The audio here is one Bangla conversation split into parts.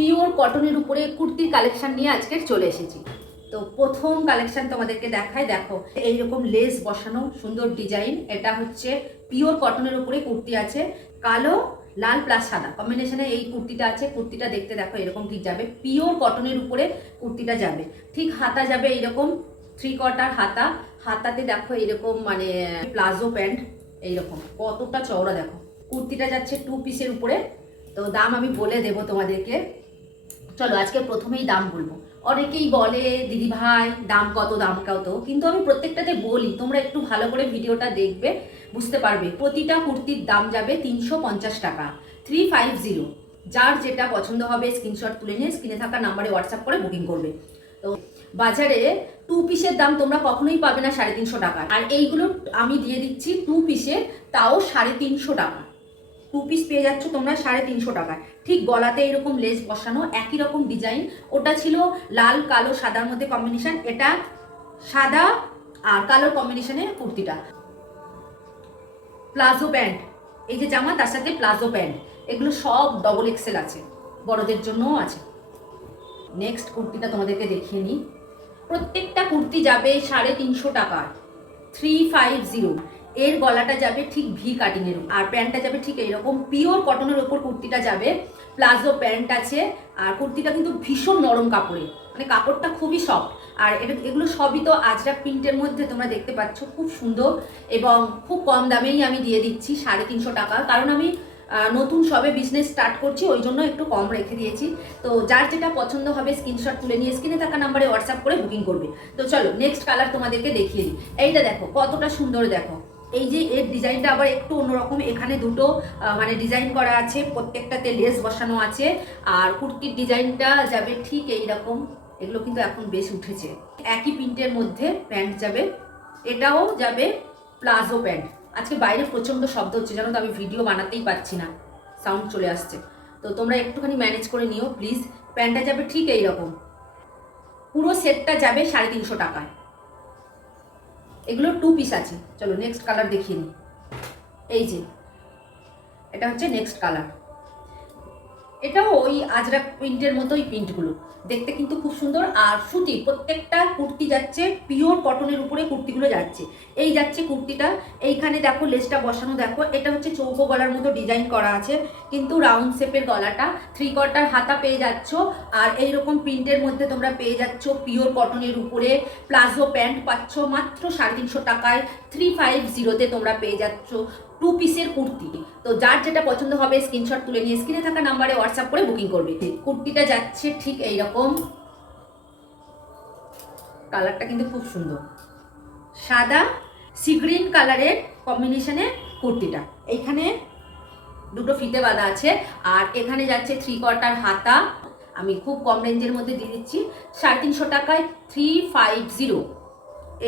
পিওর কটনের উপরে কুর্তির কালেকশন নিয়ে আজকে চলে এসেছি। তো প্রথম কালেকশন তোমাদেরকে দেখাই, দেখো এইরকম লেস বসানো সুন্দর ডিজাইন। এটা হচ্ছে পিওর কটনের উপরে কুর্তি আছে, কালো লাল প্লাস সাদা কম্বিনেশনে এই কুর্তিটা আছে। কুর্তিটা দেখতে দেখো এরকম ঠিক যাবে, পিওর কটনের উপরে কুর্তিটা যাবে। ঠিক হাতা যাবে এইরকম 3/4 হাতা, হাতাতে দেখো এরকম মানে প্লাজো প্যান্ট এইরকম কতটা চওড়া। দেখো কুর্তিটা যাচ্ছে 2 পিসের উপরে। তো দাম আমি বলে দেবো তোমাদেরকে। চলো আজকে প্রথমেই দাম বলবো। অনেকেই বলে দিদি ভাই দাম কত দাম কত, কিন্তু আমি প্রত্যেকটাতে বলি, তোমরা একটু ভালো করে ভিডিওটা দেখবে, বুঝতে পারবে। প্রতিটা কুর্তির দাম যাবে 350 টাকা, 350। যার যেটা পছন্দ হবে স্ক্রিনশট তুলে নিয়ে স্ক্রিনে থাকা নাম্বারে হোয়াটসঅ্যাপ করে বুকিং করবে। তো বাজারে 2 পিসের দাম তোমরা কখনোই পাবে না 350 টাকা, আর এইগুলো আমি দিয়ে দিচ্ছি 2 পিসের, তাও 350 টাকা। 2 পিস পেয়ে যাচ্ছ তোমরা 350 টাকায়। ঠিক গলাতে এরকম লেস বসানো, একই রকম ডিজাইন। ওটা ছিল লাল কালো সাদার মধ্যে কম্বিনেশন, এটা সাদা আর কালোর কম্বিনেশনে কুর্তিটা। প্লাজো প্যান্ট, এই যে জামা তার সাথে প্লাজো প্যান্ট, এগুলো সব ডবল এক্সেল আছে, বড়দের জন্যও আছে। নেক্সট কুর্তিটা তোমাদেরকে দেখিয়ে নিই। প্রত্যেকটা কুর্তি যাবে 350 টাকার, 350। এর গলাটা যাবে ঠিক ভি কাটিং এর, আর প্যান্টটা যাবে ঠিক এইরকম পিওর কটনের ওপর কুর্তিটা যাবে। প্লাজো প্যান্ট আছে, আর কুর্তিটা কিন্তু ভীষণ নরম কাপড়ে, মানে কাপড়টা খুবই সফট। আর এগুলো সবই তো আজরাক প্রিন্টের মধ্যে তোমরা দেখতে পাচ্ছ, খুব সুন্দর এবং খুব কম দামেই আমি দিয়ে দিচ্ছি 350 টাকা। কারণ আমি নতুন সবে বিজনেস স্টার্ট করছি, ওই জন্য একটু কম রেখে দিয়েছি। তো যার যেটা পছন্দ হবে স্ক্রিনশট তুলে নিয়ে স্ক্রিনে থাকা নাম্বারে হোয়াটসঅ্যাপ করে বুকিং করবে। তো চলো নেক্সট কালার তোমাদেরকে দেখিয়ে দিই। এইটা দেখো কতটা সুন্দর, দেখো এই যে এর ডিজাইনটা আবার একটু অন্যরকম। এখানে দুটো মানে ডিজাইন করা আছে, প্রত্যেকটাতে লেস বসানো আছে। আর কুর্তির ডিজাইনটা যাবে ঠিক এইরকম। এগুলো কিন্তু এখন বেশ উঠেছে। একই প্রিন্টের মধ্যে প্যান্ট যাবে, এটাও যাবে প্লাজো প্যান্ট। আজকে বাইরে প্রচণ্ড শব্দ হচ্ছে জানো তো, আমি ভিডিও বানাতেই পারছি না, সাউন্ড চলে আসছে। তো তোমরা একটুখানি ম্যানেজ করে নিও প্লিজ। প্যান্টটা যাবে ঠিক এইরকম, পুরো সেটটা যাবে 350 টাকায়। এগুলো 2 পিস আছে। চলো নেক্সট কালার দেখিয়ে নিই। এই যে এটা হচ্ছে নেক্সট কালার, এটাও ওই আজরাক প্রিন্টের মতোই প্রিন্টগুলো, দেখতে কিন্তু খুব সুন্দর। আর সুতি, প্রত্যেকটা কুর্তি যাচ্ছে পিওর কটনের উপরে কুর্তিগুলো যাচ্ছে। এই যাচ্ছে কুর্তিটা, এইখানে দেখো লেসটা বসানো, দেখো এটা হচ্ছে চৌকো গলার মতো ডিজাইন করা আছে, কিন্তু রাউন্ড শেপের গলাটা। 3/4 হাতা পেয়ে যাচ্ছ, আর এইরকম প্রিন্টের মধ্যে তোমরা পেয়ে যাচ্ছ পিওর কটনের উপরে। প্লাজো প্যান্ট পাচ্ছ মাত্র 350 টাকায়, 350-তে তোমরা পেয়ে যাচ্ছ 2 পিসের কুর্তি। তো যার যেটা পছন্দ হবে স্ক্রিনশট তুলে নিয়ে স্ক্রিনে থাকা নাম্বারে হোয়াটসঅ্যাপ করে বুকিং করবে। কুর্তিটা যাচ্ছে ঠিক এইরকম, কালারটা কিন্তু খুব সুন্দর, সাদা সি গ্রিন কালারের কম্বিনেশনে কুর্তিটা। এইখানে দুটো ফিতে বাঁধা আছে, আর এখানে যাচ্ছে 3/4 হাতা। আমি খুব কম রেঞ্জের মধ্যে দিয়ে দিচ্ছি 350 টাকায়, 350।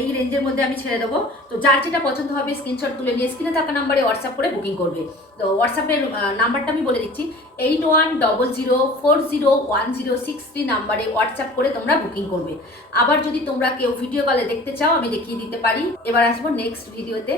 এই রেঞ্জের মধ্যে আমি ছেড়ে দেবো। তো যার যেটা পছন্দ হবে স্ক্রিনশট তুলে নিয়ে স্ক্রিনে থাকা নাম্বারে হোয়াটসঅ্যাপ করে বুকিং করবে। তো হোয়াটসঅ্যাপের নাম্বারটা আমি বলে দিচ্ছি, 8100401063 নাম্বারে হোয়াটসঅ্যাপ করে তোমরা বুকিং করবে। আবার যদি তোমরা কেউ ভিডিও কলে দেখতে চাও আমি দেখিয়ে দিতে পারি। এবার আসবো নেক্সট ভিডিওতে।